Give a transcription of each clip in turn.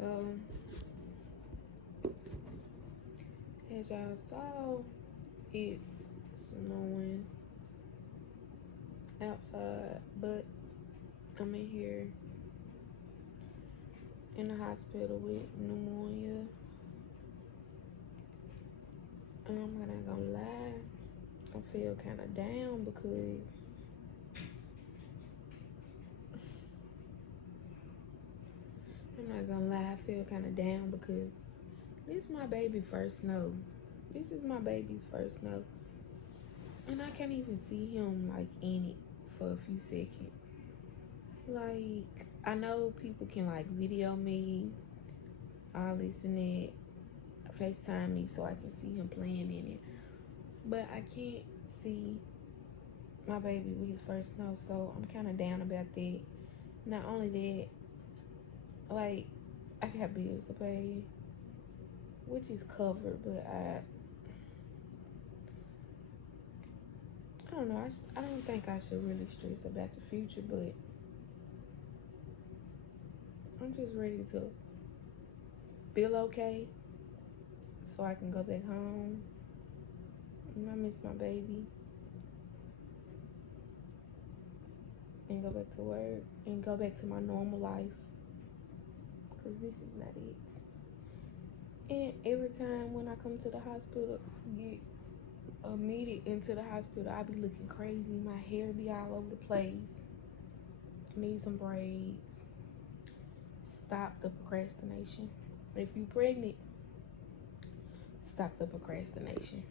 So, as y'all saw, it's snowing outside, but I'm in here in the hospital with pneumonia. I'm not gonna lie, I feel kind of down because this is my baby's first snow. This is my baby's first snow. And I can't even see him like in it for a few seconds. Like, I know people can like video me, all this and that, FaceTime me so I can see him playing in it. But I can't see my baby with his first snow, so I'm kind of down about that. Not only that, like, I got bills to pay, which is covered, but I don't know. I don't think I should really stress about the future, but I'm just ready to feel okay so I can go back home. I miss my baby. And go back to work and go back to my normal life. Because this is not it. And every time when I come to the hospital, get admitted into the hospital, I be looking crazy. My hair be all over the place. Need some braids. Stop the procrastination. If you pregnant, stop the procrastination.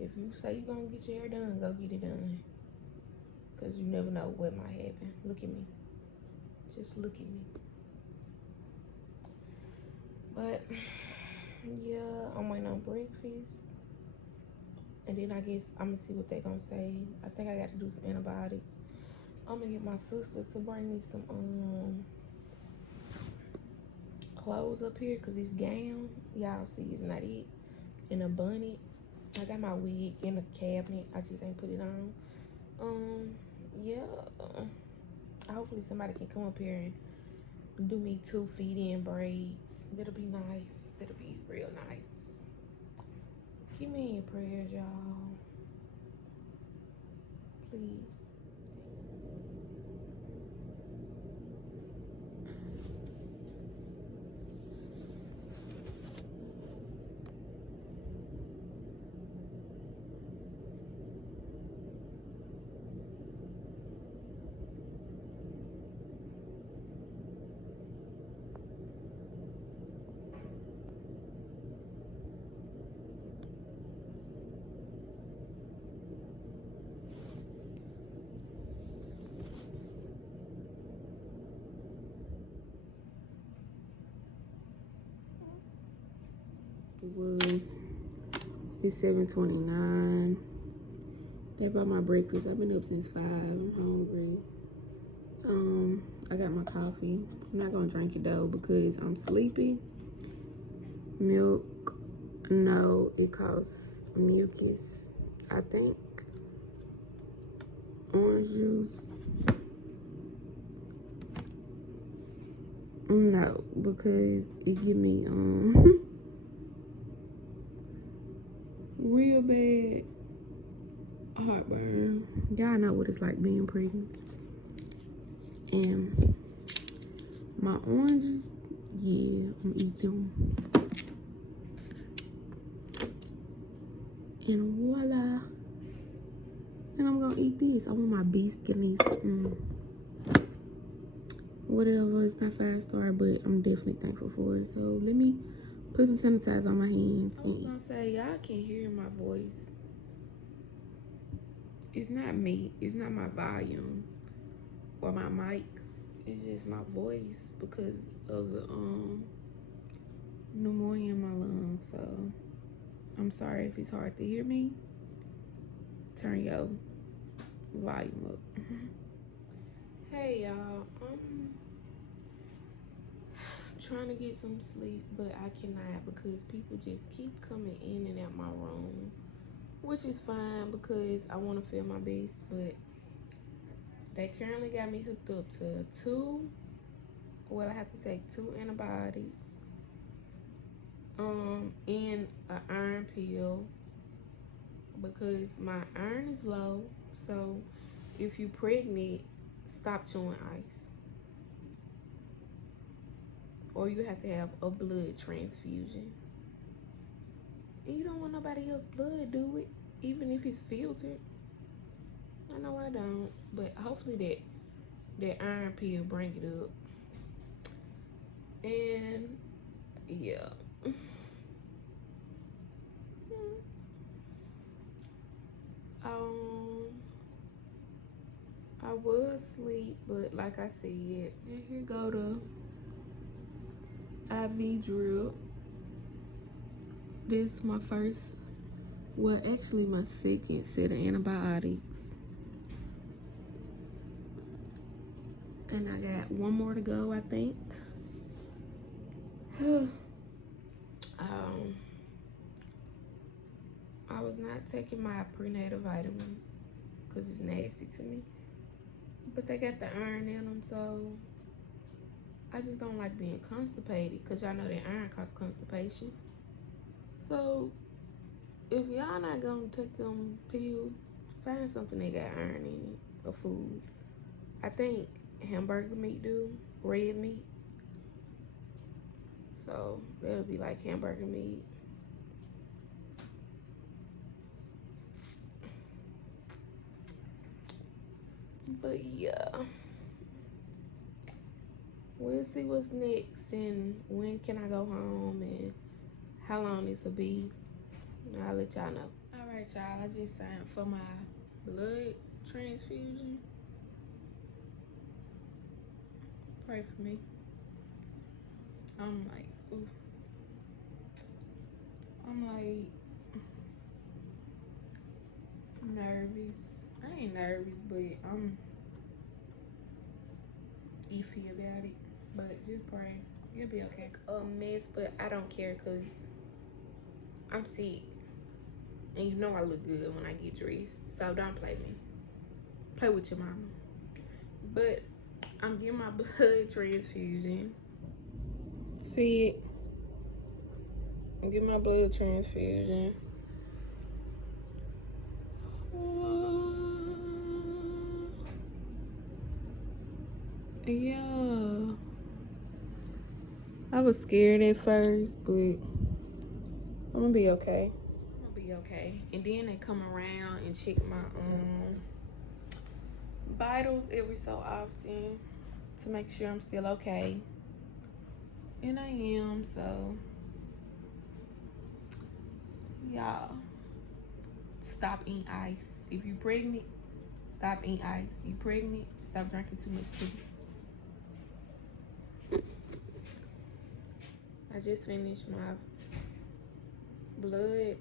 If you say you're gonna get your hair done, go get it done. Because you never know what might happen. Look at me. Just look at me. But, yeah, I'm waiting on breakfast. And then I guess I'm going to see what they're going to say. I think I got to do some antibiotics. I'm going to get my sister to bring me some clothes up here. Because this gown, y'all see, is not it. And a bonnet. I got my wig in the cabinet. I just ain't put it on. Yeah. Hopefully somebody can come up here and do me 2 feet in braids. That'll be nice. That'll be real nice. Keep me in your prayers, y'all. Please. It's 7:29. They brought my breakfast. I've been up since 5. I'm hungry. I got my coffee. I'm not gonna drink it though because I'm sleepy. Milk, no, it causes mucus, I think. Orange juice, no, because it give me real bad heartburn. Y'all know what it's like being pregnant. And my oranges, yeah, I'm eat them. And voila. And I'm gonna eat this. I want my biscuits. Whatever, it's not 5-star, but I'm definitely thankful for it. So let me put some sanitizer on my hands. I was gonna say, y'all can hear my voice. It's not me. It's not my volume or my mic. It's just my voice because of the pneumonia in my lungs. So I'm sorry if it's hard to hear me. Turn your volume up. Hey y'all, I'm trying to get some sleep, but I cannot because people just keep coming in and out my room, which is fine because I want to feel my best. But they currently got me hooked up to 2 well, I have to take 2 antibiotics, and an iron pill because my iron is low. So if you pregnant, stop chewing ice. Or you have to have a blood transfusion. And you don't want nobody else's blood, do it, even if it's filtered. I know I don't, but hopefully that iron pill bring it up. And yeah. I was asleep, but like I said, and here go the IV drip. This my first, well, actually my second set of antibiotics. And I got one more to go, I think. I was not taking my prenatal vitamins because it's nasty to me. But they got the iron in them, so I just don't like being constipated because y'all know that iron causes constipation. So if y'all not gonna take them pills, find something that got iron in it, or food. I think hamburger meat do, red meat. So that'll be like hamburger meat. But yeah, we'll see what's next and when can I go home and how long this will be. I'll let y'all know. All right, y'all, I just signed for my blood transfusion. Pray for me. I'm like, oof. I'm nervous. I ain't nervous, but I'm iffy about it. But just pray. You'll be okay. A mess, but I don't care because I'm sick. And you know I look good when I get dressed. So don't play me. Play with your mama. But I'm getting my blood transfusion. See it? I'm getting my blood transfusion. Yeah. I was scared at first, but I'm gonna be okay. And then they come around and check my vitals every so often to make sure I'm still okay. And I am, so y'all, stop eating ice. If you pregnant, stop eating ice. You pregnant, stop drinking too much tea. I just finished my blood,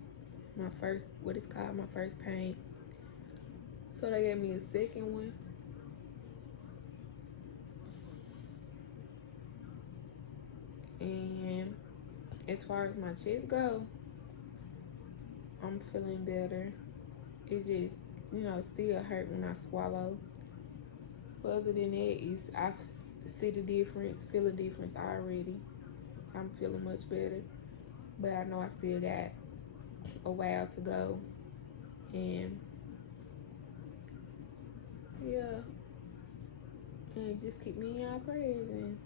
my first, what is called my first pain. So they gave me a second one. And as far as my chest go, I'm feeling better. It just, still hurt when I swallow. But other than that, I see the difference, feel the difference already. I'm feeling much better. But I know I still got a while to go. And yeah. And just keep me in y'all prayers. And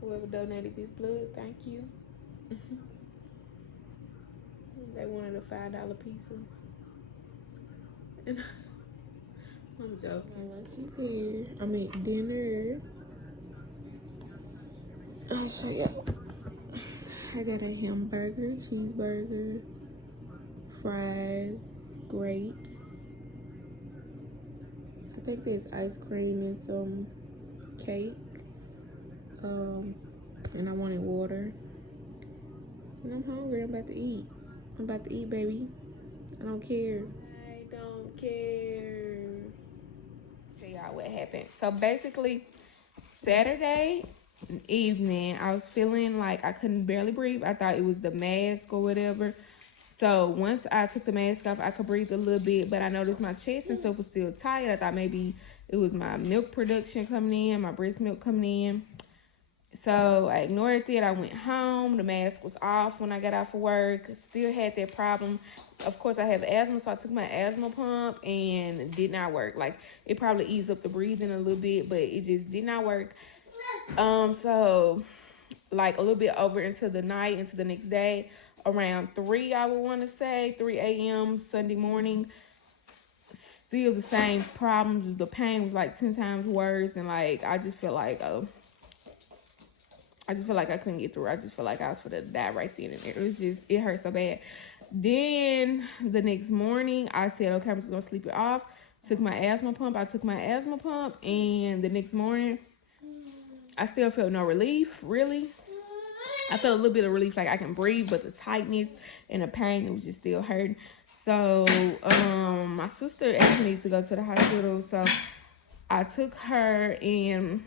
whoever donated this blood, thank you. They wanted a $5 pizza. And I'm joking. Lunch is here. I mean dinner. I'll show you. I got a hamburger, cheeseburger, fries, grapes. I think there's ice cream and some cake. And I wanted water. And I'm hungry. I'm about to eat. I'm about to eat, baby. I don't care. I don't care. Tell y'all what happened. So basically, Saturday evening, I was feeling like I couldn't barely breathe. I thought it was the mask or whatever. So once I took the mask off, I could breathe a little bit, but I noticed my chest and stuff was still tight. I thought maybe it was my milk production coming in, my breast milk coming in. So I ignored it. I went home. The mask was off when I got off of work. Still had that problem. Of course, I have asthma, so I took my asthma pump and it did not work. Like, it probably eased up the breathing a little bit, but it just did not work. So like a little bit over into the night, into the next day, around 3, I would want to say, 3 a.m. Sunday morning, still the same problems. The pain was like 10 times worse, and like I just felt like, I just feel like I couldn't get through. I just feel like I was for to die right then and there. It was just, it hurt so bad. Then the next morning, I said, okay, I'm just gonna sleep it off. Took my asthma pump. I took my asthma pump, and the next morning, I still felt no relief, really. I felt a little bit of relief, like I can breathe, but the tightness and the pain, it was just still hurting. So, my sister asked me to go to the hospital, so I took her, and,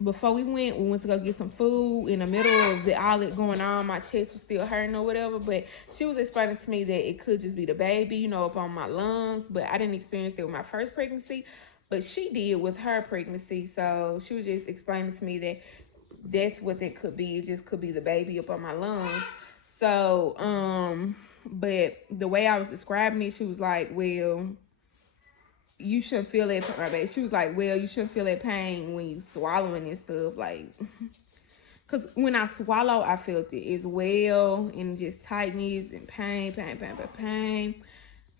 before we went to go get some food. In the middle of all that going on, my chest was still hurting or whatever, but she was explaining to me that it could just be the baby, you know, up on my lungs, but I didn't experience that with my first pregnancy, but she did with her pregnancy. So she was just explaining to me that that's what it could be. It just could be the baby up on my lungs. So, but the way I was describing it, she was like, well, you shouldn't feel that pain. She was like, well, you shouldn't feel that pain when you swallowing and stuff. Like, because when I swallow, I felt it as well. And just tightness and pain.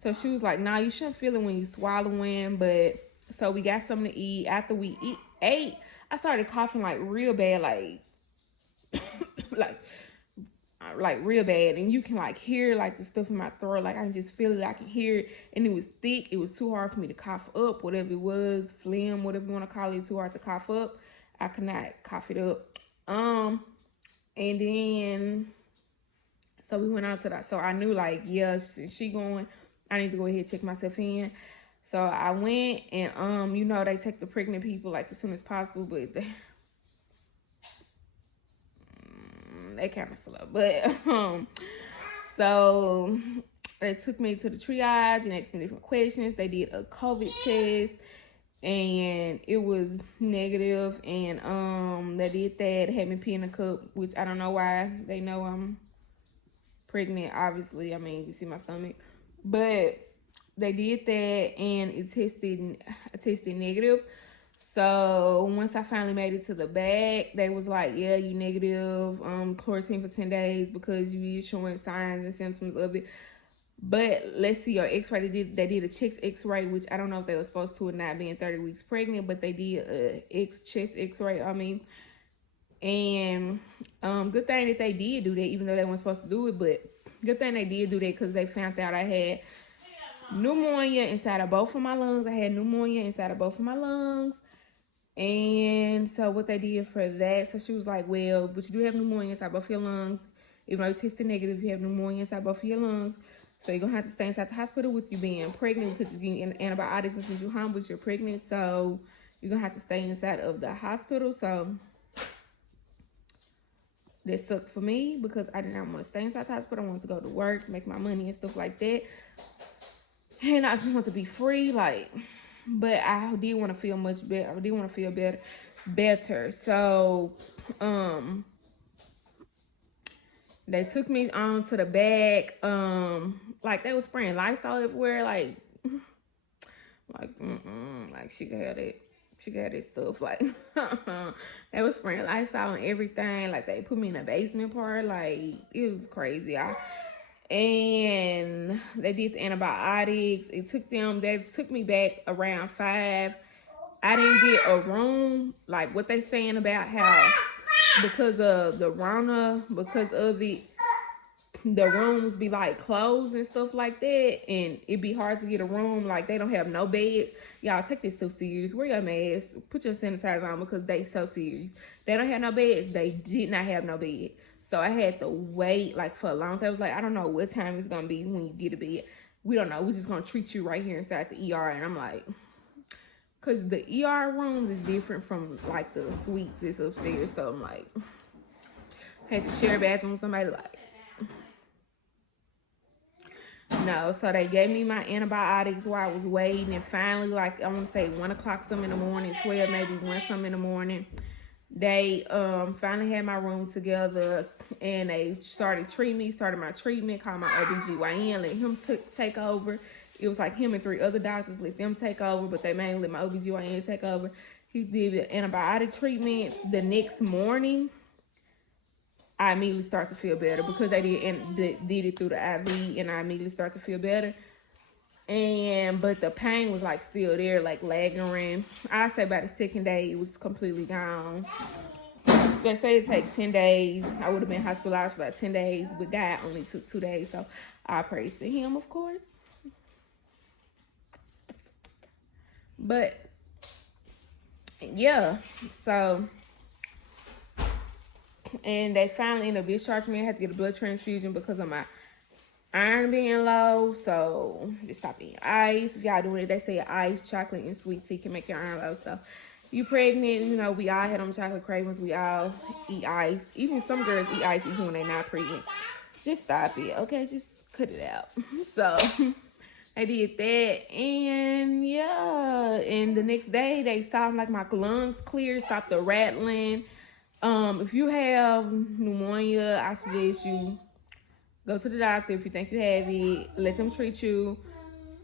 So she was like, nah, you shouldn't feel it when you swallowing. But, so we got something to eat. After we ate, I started coughing like real bad, like, like real bad, and you can like hear like the stuff in my throat. Like I can just feel it, I can hear it, and it was thick. It was too hard for me to cough up, whatever it was, phlegm, whatever you want to call it. Too hard to cough up. I could not cough it up. And then so we went out to that. So I knew like, yeah, she going, I need to go ahead and check myself in. So I went, and you know, they take the pregnant people like as soon as possible, but they kind of slow. But so they took me to the triage and asked me different questions. They did a COVID test, and it was negative. And they did that, had me pee in a cup, which I don't know why. They know I'm pregnant, obviously. I mean, you see my stomach, but they did that, and it tested negative. So once I finally made it to the back, they was like, yeah, you negative, quarantine for 10 days because you is showing signs and symptoms of it. But let's see your x-ray. They did a chest x-ray, which I don't know if they were supposed to or not, being 30 weeks pregnant, but they did a chest x-ray, and good thing that they did do that, even though they weren't supposed to do it, but good thing they did do that, because they found out I had pneumonia inside of both of my lungs. I had pneumonia inside of both of my lungs. And so what they did for that, so she was like, well, but you do have pneumonia inside both of your lungs. Even though you tested negative, you have pneumonia inside both of your lungs. So you're going to have to stay inside the hospital with you being pregnant, because you're getting antibiotics and since you're home, but you're pregnant. So you're going to have to stay inside of the hospital. So that sucked for me, because I did not want to stay inside the hospital. I wanted to go to work, make my money and stuff like that. And I just want to be free, like... But I did want to feel much better. I did want to feel better. So, they took me on to the back. Like they was spraying Lysol everywhere. Like she could have that. She got that stuff. Like they was spraying Lysol and everything. Like they put me in the basement part. Like it was crazy. And they did the antibiotics. They took me back around 5. I didn't get a room, like what they saying about how because of the Rona, because of the rooms be like closed and stuff like that, and it'd be hard to get a room. Like they don't have no beds. Y'all take this stuff serious. Wear your mask, put your sanitizer on, because they so serious. They don't have no beds. They did not have no bed. So I had to wait like for a long time. I was like, I don't know what time it's gonna be when you get a bed. We don't know. We're just gonna treat you right here inside the ER. And I'm like, cause the ER rooms is different from like the suites that's upstairs. So I'm like, had to share a bathroom with somebody. Like, No, so they gave me my antibiotics while I was waiting, and finally, like I want to say 1 o'clock some in the morning, 12 maybe 1 some in the morning, they finally had my room together, and they started treating me. Started my treatment, called my OBGYN, let him take over. It was like him and 3 other doctors, let them take over, but they mainly let my OBGYN take over. He did the antibiotic treatment. The next morning, I immediately start to feel better because they did it through the IV, and I immediately start to feel better. But the pain was like still there, like lingering. I say by the second day it was completely gone. They say it takes 10 days. I would have been hospitalized for about 10 days, but God only took 2 days. So I praise to him, of course. But yeah, so, and they finally ended up discharging me. I had to get a blood transfusion because of my iron being low. So just stop eating ice. If y'all doing it, they say ice, chocolate, and sweet tea can make your iron low. So you pregnant, you know, we all had them chocolate cravings. We all eat ice. Even some girls eat ice even when they're not pregnant. Just stop it, okay? Just cut it out. So I did that, and yeah, and the next day they saw like my lungs clear, stopped the rattling. If you have pneumonia, I suggest you go to the doctor if you think you have it. Let them treat you.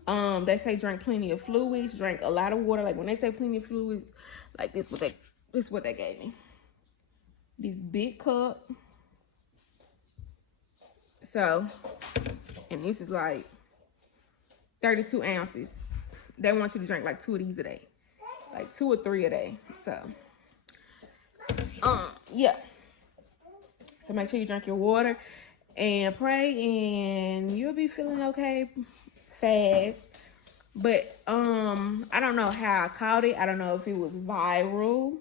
They say drink plenty of fluids, drink a lot of water. Like when they say plenty of fluids, like this what they gave me. This big cup. So, and this is like 32 ounces. They want you to drink like 2 of these a day. Like 2 or 3 a day. So, yeah. So make sure you drink your water and pray, and you'll be feeling okay fast. But I don't know how I caught it. I don't know if it was viral,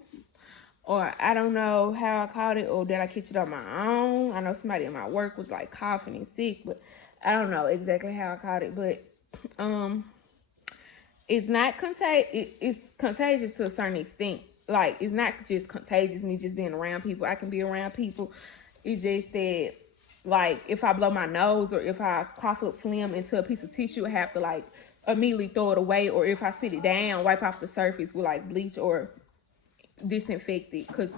or I don't know how I caught it, or did I catch it on my own. I know somebody at my work was like coughing and sick, but I don't know exactly how I caught it. But it's not contagious. It's contagious to a certain extent. Like, it's not just contagious me just being around people. I can be around people. It's just that, like, if I blow my nose or if I cough up phlegm into a piece of tissue, I have to, like, immediately throw it away. Or if I sit it down, wipe off the surface with, like, bleach or disinfect it. Because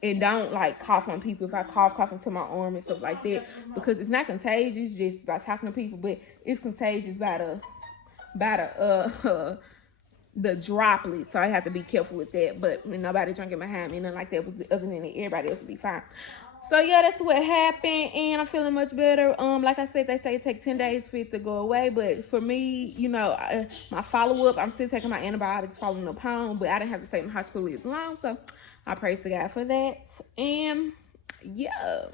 it don't, like, cough on people. If I cough into my arm and stuff like that. Because it's not contagious just by talking to people, but it's contagious by the droplets, so I have to be careful with that. But nobody drinking behind me, nothing like that. Other than that, everybody else will be fine. So yeah, that's what happened, and I'm feeling much better. Like I said, they say it takes 10 days for it to go away, but for me, you know, my follow-up, I'm still taking my antibiotics, following up home, but I didn't have to stay in the hospital as long, so I praise to God for that. And yeah.